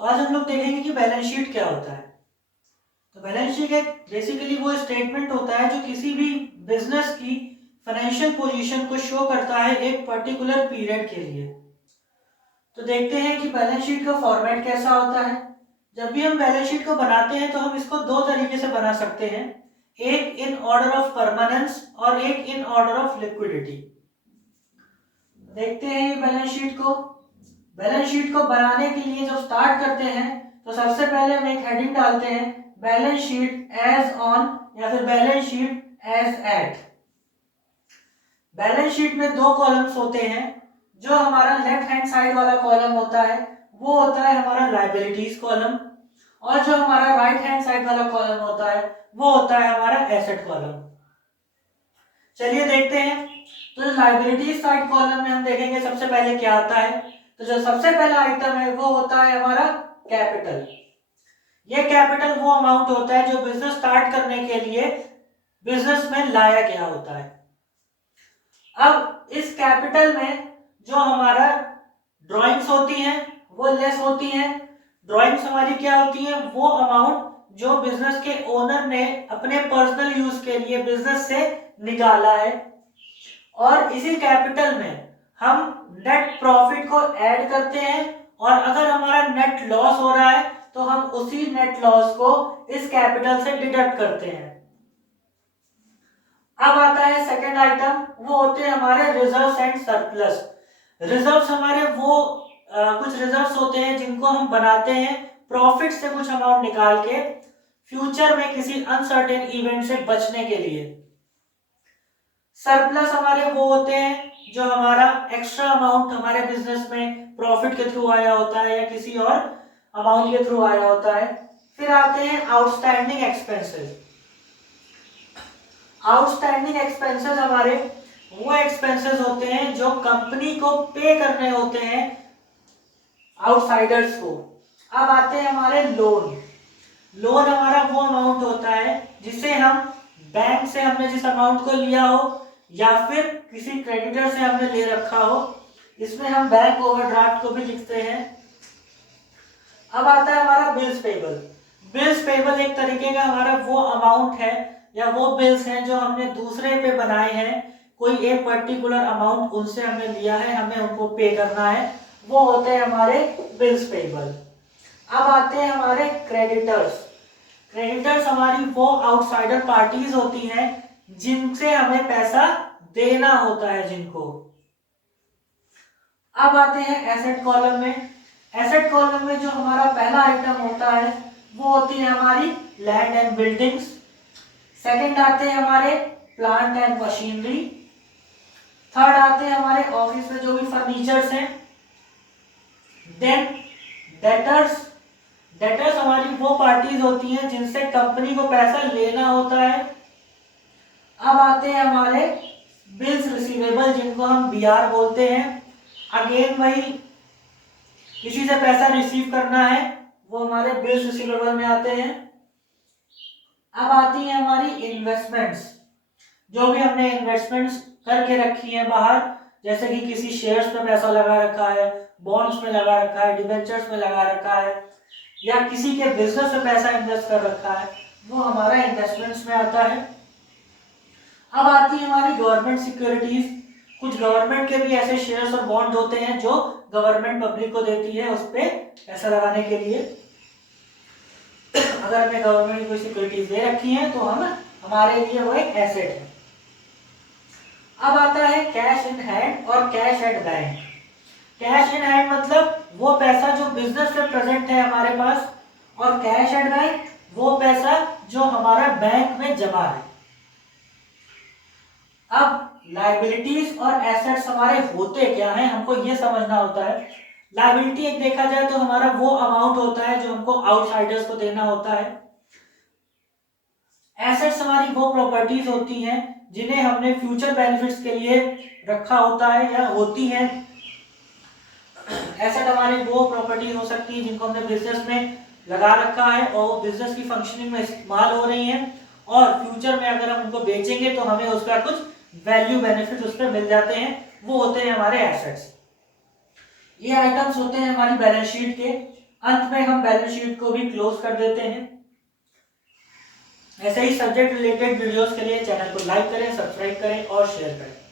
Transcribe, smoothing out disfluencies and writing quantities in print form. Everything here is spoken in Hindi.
तो आज हम लोग देखेंगे कि बैलेंस शीट क्या होता है। तो बैलेंस शीट एक बेसिकली वो स्टेटमेंट होता है जो किसी भी बिजनेस की फाइनेंशियल पोजीशन को शो करता है एक पर्टिकुलर पीरियड के लिए। तो देखते हैं कि बैलेंस शीट का फॉर्मेट कैसा होता है। जब भी हम बैलेंस शीट को बनाते हैं तो हम इसको दो तरीके से बना सकते हैं, एक इन ऑर्डर ऑफ परमानेंस और एक इन ऑर्डर ऑफ लिक्विडिटी। देखते हैं ये बैलेंस शीट को बनाने के लिए जब स्टार्ट करते हैं तो सबसे पहले हम एक हेडिंग डालते हैं, बैलेंस शीट एज ऑन या फिर balance sheet as at. Balance sheet में दो कॉलम्स होते हैं। जो हमारा लेफ्ट हैंड साइड वाला कॉलम होता है वो होता है हमारा लायबिलिटीज कॉलम, और जो हमारा राइट हैंड साइड वाला कॉलम होता है वो होता है हमारा एसेट कॉलम। चलिए देखते हैं। तो लायबिलिटीज साइड कॉलम में हम देखेंगे सबसे पहले क्या आता है। तो जो सबसे पहला आइटम है वो होता है हमारा कैपिटल। ये कैपिटल वो अमाउंट होता है जो बिजनेस स्टार्ट करने के लिए बिजनेस में लाया गया होता है। अब इस कैपिटल में जो हमारा ड्राइंग्स होती हैं वो लेस होती हैं। ड्राइंग्स हमारी क्या होती हैं, वो अमाउंट जो बिजनेस के ओनर ने अपने पर्सनल यूज के लिए बिजनेस से निकाला है। और इसी कैपिटल में हम नेट प्रॉफिट को ऐड करते हैं, और अगर हमारा नेट लॉस हो रहा है तो हम उसी नेट लॉस को इस कैपिटल से डिडक्ट करते हैं। अब आता है सेकंड आइटम, वो होते हैं हमारे रिजर्व्स एंड सरप्लस। रिजर्व्स हमारे वो कुछ रिजर्व्स होते हैं जिनको हम बनाते हैं प्रॉफिट से कुछ अमाउंट निकाल के फ्यूचर में किसी अनसर्टेन इवेंट से बचने के लिए। सरप्लस हमारे वो होते हैं जो हमारा एक्स्ट्रा अमाउंट हमारे बिजनेस में प्रॉफिट के थ्रू आया होता है या किसी और अमाउंट के थ्रू आया होता है। फिर आते हैं आउटस्टैंडिंग एक्सपेंसेस। आउटस्टैंडिंग एक्सपेंसेस हमारे वो एक्सपेंसेस होते हैं जो कंपनी को पे करने होते हैं आउटसाइडर्स को। अब आते हैं हमारे लोन। लोन हमारा वो अमाउंट होता है जिसे हम बैंक से हमने जिस अमाउंट को लिया हो या फिर किसी क्रेडिटर से हमने ले रखा हो, इसमें हम बैंक ओवरड्राफ्ट को भी लिखते हैं। अब आता है हमारा बिल्स पेबल। बिल्स पेबल एक तरीके का हमारा वो अमाउंट है या वो बिल्स हैं जो हमने दूसरे पे बनाए हैं, कोई एक पर्टिकुलर अमाउंट उनसे हमने लिया है, हमें उनको पे करना है, वो होते हैं हमारे बिल्स पेबल। अब आते हैं हमारे क्रेडिटर्स। क्रेडिटर्स हमारी वो आउटसाइडर पार्टीज होती हैं जिनसे हमें पैसा देना होता है जिनको। अब आते हैं एसेट कॉलम में। एसेट कॉलम में जो हमारा पहला आइटम होता है वो होती है हमारी लैंड एंड बिल्डिंग्स। सेकंड आते हैं हमारे प्लांट एंड मशीनरी। थर्ड आते हैं हमारे ऑफिस में जो भी फर्नीचर्स हैं। Then debtors. डेटर्स हमारी वो पार्टीज होती हैं जिनसे कंपनी को पैसा लेना होता है। अब आते हैं हमारे बिल्स रिसीवेबल जिनको हम बीआर बोलते हैं। अगेन वही किसी से पैसा रिसीव करना है, वो हमारे बिल्स रिसीवेबल में आते हैं। अब आती है हमारी इन्वेस्टमेंट्स। जो भी हमने इन्वेस्टमेंट्स करके रखी है बाहर, जैसे कि किसी शेयर्स में पैसा लगा रखा है, बॉन्ड्स में लगा रखा है, डिबेंचर्स में लगा रखा है, या किसी के बिजनेस में पैसा इन्वेस्ट कर रखा है, वो हमारा इन्वेस्टमेंट्स में आता है। अब आती है हमारी गवर्नमेंट सिक्योरिटीज। कुछ गवर्नमेंट के भी ऐसे शेयर्स और बॉन्ड होते हैं जो गवर्नमेंट पब्लिक को देती है उस पे पैसा लगाने के लिए। अगर हमें गवर्नमेंट की कोई सिक्योरिटीज दे रखी है तो हमारे लिए वो एक एसेट है। अब आता है कैश इन हैंड और cash at bank. Cash in hand मतलब वो पैसा जो बिजनेस में प्रेजेंट है हमारे पास, और कैश एट बैंक वो पैसा जो हमारा बैंक में जमा है। अब लायबिलिटीज और एसेट्स हमारे होते क्या हैं, हमको ये समझना होता है। लायबिलिटी एक देखा जाए तो हमारा वो अमाउंट होता है जो हमको आउटसाइडर्स को देना होता है। एसेट्स हमारी वो प्रॉपर्टीज होती हैं जिन्हें हमने फ्यूचर बेनिफिट्स के लिए रखा होता है या होती हैं। एसेट हमारी वो प्रॉपर्टीज हो सकती है जिनको हमने बिजनेस में लगा रखा है और बिजनेस की फंक्शनिंग में इस्तेमाल हो रही हैं, और फ्यूचर में अगर हम उनको बेचेंगे तो हमें उसका कुछ वैल्यू बेनिफिट उस पर मिल जाते हैं, वो होते हैं हमारे एसेट्स। ये आइटम्स होते हैं हमारी बैलेंस शीट के। अंत में हम बैलेंस शीट को भी क्लोज कर देते हैं। ऐसे ही सब्जेक्ट रिलेटेड वीडियोस के लिए चैनल को लाइक करें, सब्सक्राइब करें और शेयर करें।